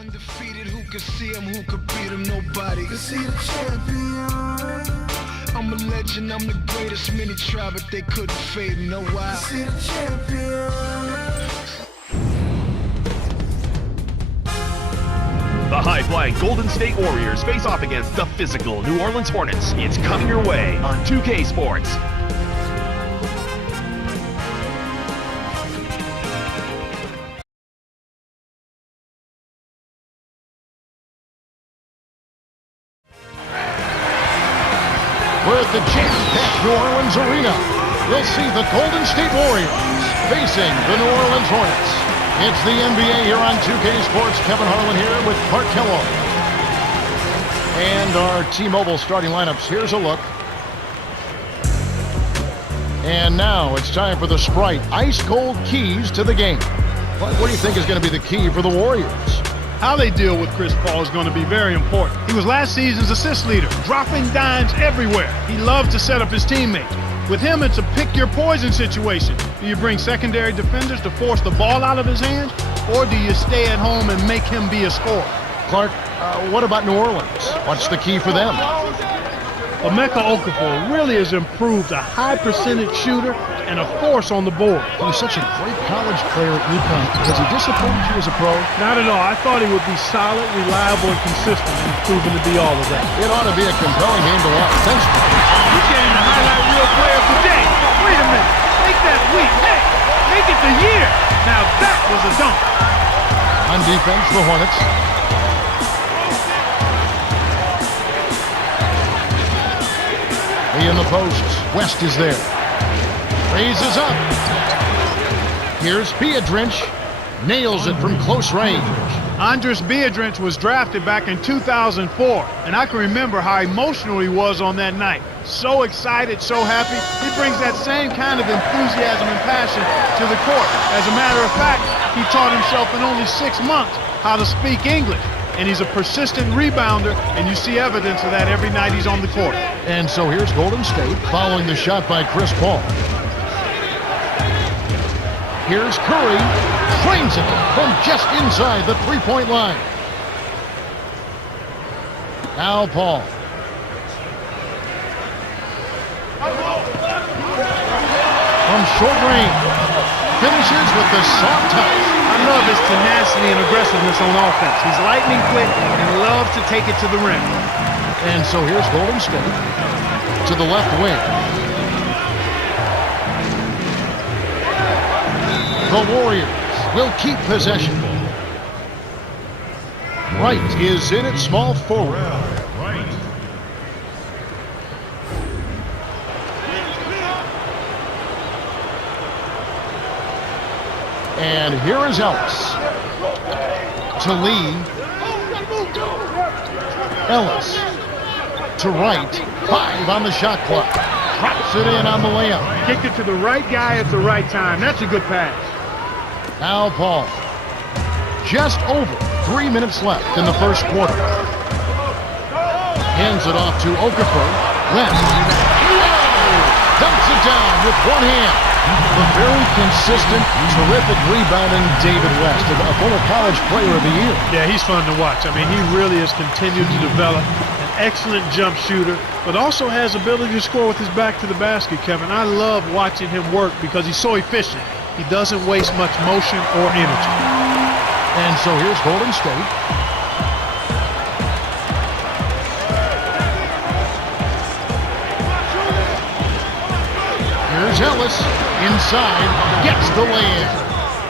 undefeated, who could see him, who could beat him, nobody. Is he the champion? I'm a legend, I'm the greatest, many tried, but they couldn't fade him, know why? Is he the champion? The high-flying Golden State Warriors face off against the physical New Orleans Hornets. It's coming your way on 2K Sports. We're at the jam-packed New Orleans Arena. We'll see the Golden State Warriors facing the New Orleans Hornets. It's the NBA here on 2K Sports. Kevin Harlan here with Clark Kellogg. And our T-Mobile starting lineups. Here's a look. And now it's time for the Sprite ice-cold keys to the game. What do you think is going to be the key for the Warriors? How they deal with Chris Paul is going to be very important. He was last season's assist leader, dropping dimes everywhere. He loved to set up his teammates. With him, it's a pick-your-poison situation. Do you bring secondary defenders to force the ball out of his hands, or do you stay at home and make him be a scorer? Clark, what about New Orleans? What's the key for them? Emeka Okafor really has improved, a high-percentage shooter and a force on the board. He was such a great college player at UConn. Has he disappointed you as a pro? Not at all. I thought he would be solid, reliable, and consistent, and he's proven to be all of that. It ought to be a compelling game to watch. Thanks. You getting the highlight reel player of the day. Wait a minute. Make that week. Hey, make it the year. Now that was a dunk. On defense, the Hornets. Lee in the posts. West is there. Raises up. Here's Biedrins. Nails it from close range. Andris Biedrins was drafted back in 2004, and I can remember how emotional he was on that night. So excited, so happy. He brings that same kind of enthusiasm and passion to the court. As a matter of fact, he taught himself in only 6 months how to speak English. And he's a persistent rebounder, and you see evidence of that every night he's on the court. And so here's Golden State following the shot by Chris Paul. Here's Curry, trains it from just inside the three-point line. Now Paul. From short range, finishes with the soft touch. I love his tenacity and aggressiveness on offense. He's lightning quick and loves to take it to the rim. And so here's Golden State to the left wing. The Warriors will keep possession. Wright is in at small forward. And here is Ellis. To Lee. Ellis. To Wright. 5 on the shot clock. Drops it in on the layup. Kicked it to the right guy at the right time. That's a good pass. Now Paul. Just over 3 minutes left in the first quarter. Hands it off to Okafor. West. Dumps it down with one hand. The very consistent, terrific rebounding David West, a former college player of the year. Yeah, he's fun to watch. I mean, he really has continued to develop an excellent jump shooter, but also has ability to score with his back to the basket, Kevin. I love watching him work because he's so efficient. He doesn't waste much motion or energy. And so here's Golden State. Here's Ellis. Inside. Gets the lay-in.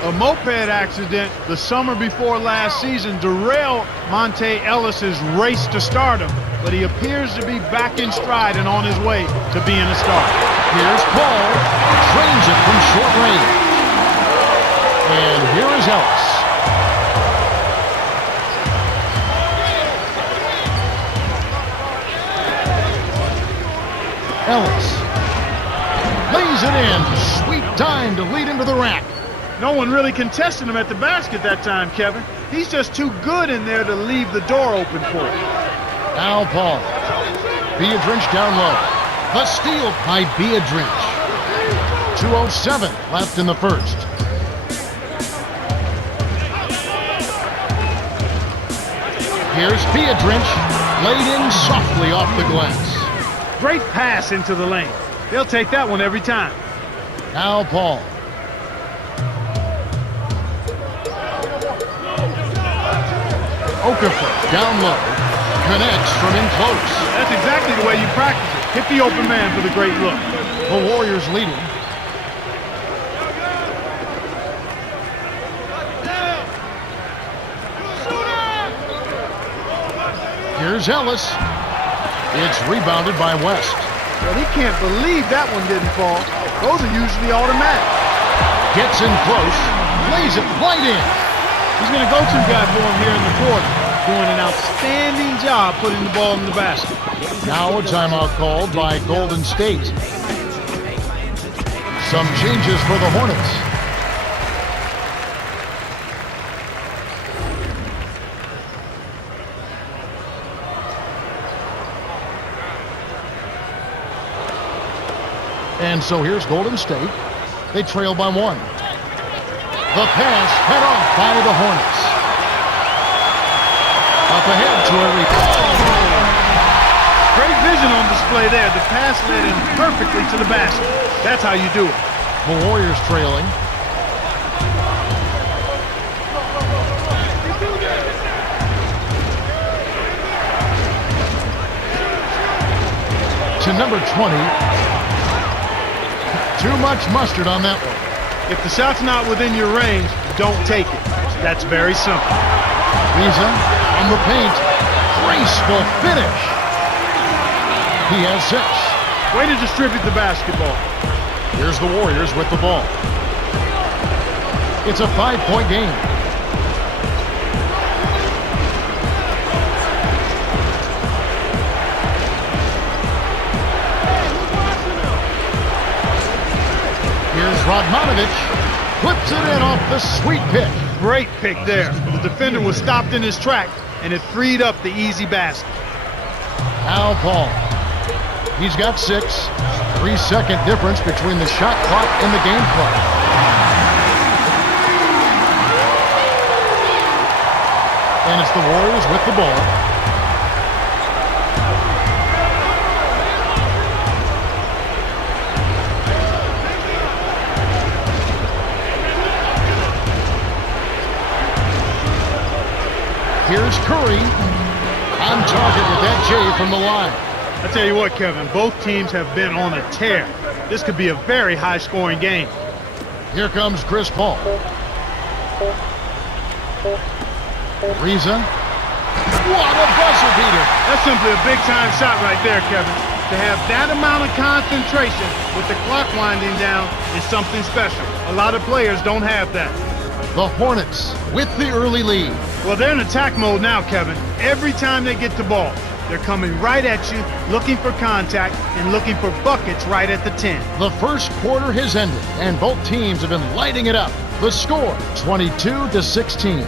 A moped accident the summer before last season derailed Monte Ellis's race to stardom, but he appears to be back in stride and on his way to being a star. Here's Paul. Trains it from short range. And here is Ellis. Ellis lays it in. Sweet dime to lead into the rack. No one really contested him at the basket that time, Kevin. He's just too good in there to leave the door open for him. Now Paul. Biedrins down low. The steal by Biedrins. 2:07 left in the first. Here's Piedrinch, laid in softly off the glass. Great pass into the lane. They'll take that one every time. Now Paul. Okafor down low. Connects from in close. That's exactly the way you practice it. Hit the open man for the great look. The Warriors leading. Here's Ellis. It's rebounded by West. Well, he can't believe that one didn't fall. Those are usually automatic. Gets in close. Lays it right in. He's going to go-to guy for him here in the quarter. Doing an outstanding job putting the ball in the basket. Now a timeout called by Golden State. Some changes for the Hornets. And so here's Golden State. They trail by 1. The pass cut off by the Hornets. Up ahead to a Great vision on display there. The pass led him perfectly to the basket. That's how you do it. The Warriors trailing. To number 20. Too much mustard on that one. If the shot's not within your range, don't take it. That's very simple. Riza on the paint. Graceful finish. He has 6. Way to distribute the basketball. Here's the Warriors with the ball. It's a 5-point game. Here's Radmanovic. Flips it in off the sweet pick. Great pick there. The defender was stopped in his track, and it freed up the easy basket. Now Paul. He's got 6. 3-second difference between the shot clock and the game clock. And it's the Warriors with the ball. Here's Curry on target with that J from the line. I tell you what, Kevin, both teams have been on a tear. This could be a very high-scoring game. Here comes Chris Paul. Riza. What a buzzer beater. That's simply a big-time shot right there, Kevin. To have that amount of concentration with the clock winding down is something special. A lot of players don't have that. The Hornets with the early lead. Well, they're in attack mode now, Kevin. Every time they get the ball, they're coming right at you, looking for contact, and looking for buckets right at the 10. The first quarter has ended, and both teams have been lighting it up. The score, 22-16.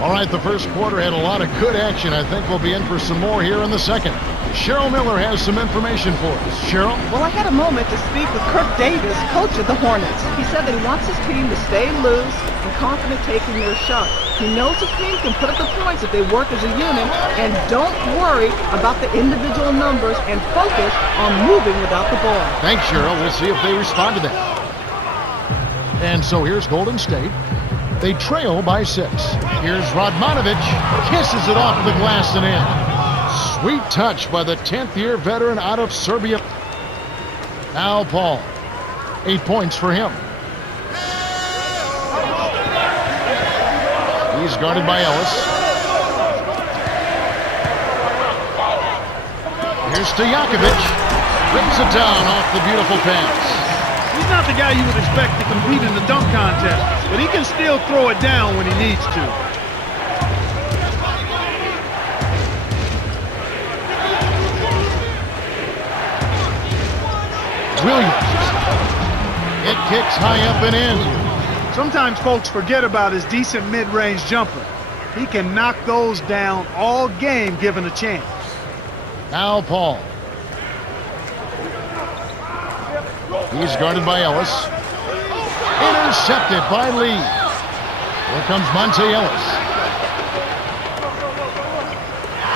All right, the first quarter had a lot of good action. I think we'll be in for some more here in the second. Cheryl Miller has some information for us. Cheryl? Well, I had a moment to speak with Kirk Davis, coach of the Hornets. He said that he wants his team to stay loose and confident taking their shot. He knows his team can put up the points if they work as a unit, and don't worry about the individual numbers and focus on moving without the ball. Thanks, Cheryl. We'll see if they respond to that. And so here's Golden State. They trail by 6. Here's Radmanovic. Kisses it off the glass and in. Sweet touch by the 10th-year veteran out of Serbia. Now Paul. 8 points for him. He's guarded by Ellis. Here's Stojakovic. Brings it down off the beautiful pass. He's not the guy you would expect to compete in the dunk contest, but he can still throw it down when he needs to. Williams. It kicks high up and in. Sometimes folks forget about his decent mid-range jumper. He can knock those down all game given a chance. Now Paul. He's guarded by Ellis. Intercepted by Lee. Here comes Monte Ellis.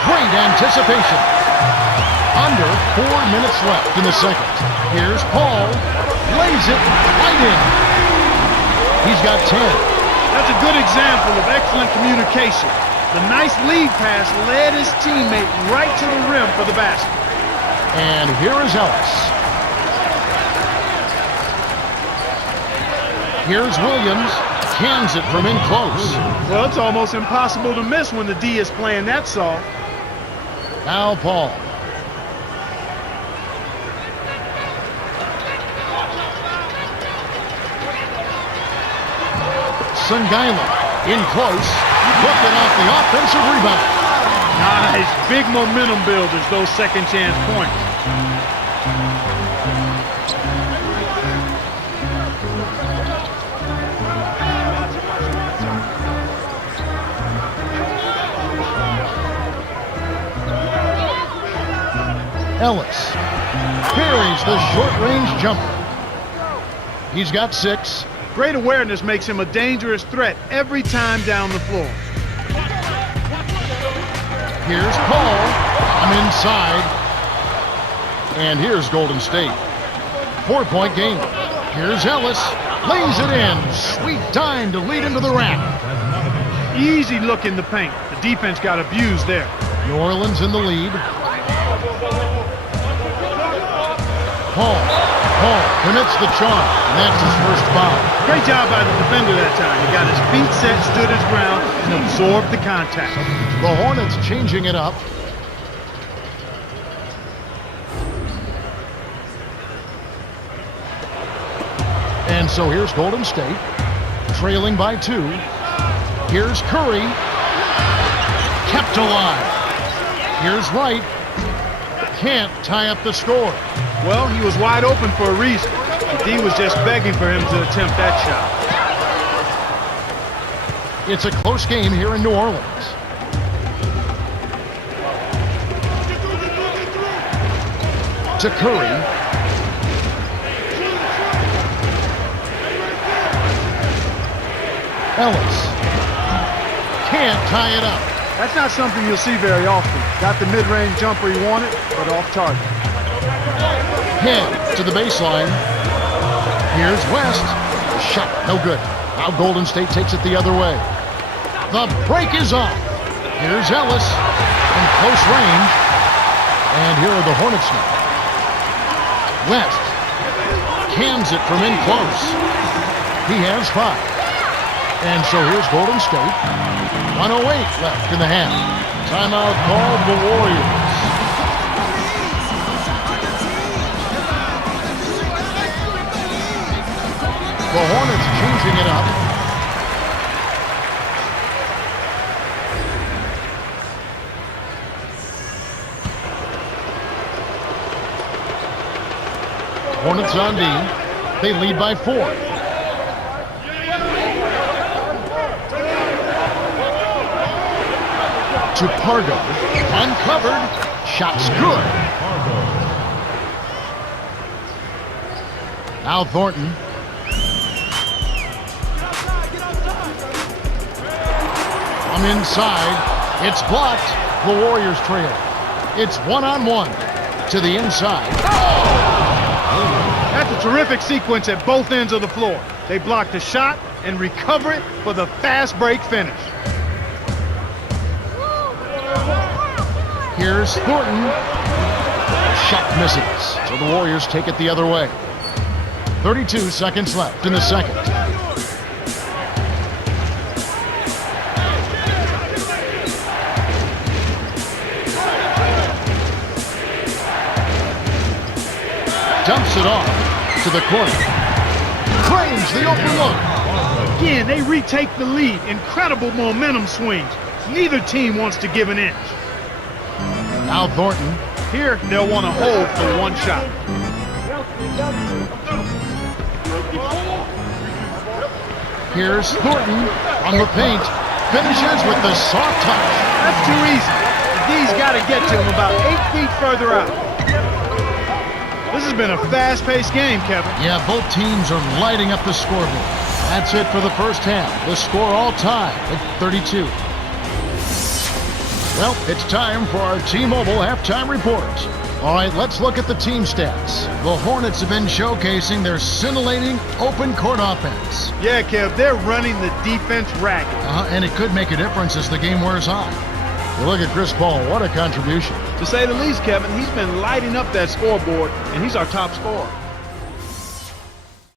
Great anticipation. Under 4 minutes left in the second. Here's Paul. Lays it right in. He's got 10. That's a good example of excellent communication. The nice lead pass led his teammate right to the rim for the basket. And here is Ellis. Here's Williams. Cans it from in close. Well, it's almost impossible to miss when the D is playing that soft. Now Paul. Sangaila in close. Looking off the offensive rebound. Nice. Big momentum builders, those second chance points. Ellis buries the short-range jumper. He's got 6. Great awareness makes him a dangerous threat every time down the floor. Here's Paul. I'm inside. And here's Golden State. 4-point game. Here's Ellis. Lays it in. Sweet time to lead into the rack. Easy look in the paint. The defense got abused there. New Orleans in the lead. Paul commits the charge, and that's his first foul. Great job by the defender that time. He got his feet set, stood his ground, and absorbed the contact. The Hornets changing it up. And so here's Golden State, trailing by 2. Here's Curry, kept alive. Here's Wright, can't tie up the score. Well, he was wide open for a reason. The D was just begging for him to attempt that shot. It's a close game here in New Orleans. To Curry. Ellis. Can't tie it up. That's not something you'll see very often. Got the mid-range jumper he wanted, but off target. Head to the baseline. Here's West. Shot, no good. Now Golden State takes it the other way. The break is off. Here's Ellis in close range. And here are the Hornets now. West cans it from in close. He has 5. And so here's Golden State. 1:08 left in the half. Timeout called the Warriors. The Hornets changing it up. Hornets on D. They lead by 4. To Pargo. Uncovered. Shot's good. Now Thornton. From inside. It's blocked. The Warriors trail. It's 1-on-1 to the inside. That's a terrific sequence at both ends of the floor. They block the shot and recover it for the fast break finish. Here's Thornton. Shot misses. So the Warriors take it the other way. 32 seconds left in the second. Dumps it off to the corner. Claims the open look. Again, they retake the lead. Incredible momentum swings. Neither team wants to give an inch. Now Thornton. Here, they'll want to hold for one shot. Here's Thornton on the paint. Finishes with the soft touch. That's too easy. The D's got to get to him about 8 feet further out. This has been a fast-paced game, Kevin. Yeah, both teams are lighting up the scoreboard. That's it for the first half. The score all tied at 32. Well, it's time for our T-Mobile halftime report. All right, let's look at the team stats. The Hornets have been showcasing their scintillating open court offense. Yeah, Kev, they're running the defense ragged. And it could make a difference as the game wears on. You look at Chris Paul, what a contribution. To say the least, Kevin, he's been lighting up that scoreboard, and he's our top scorer.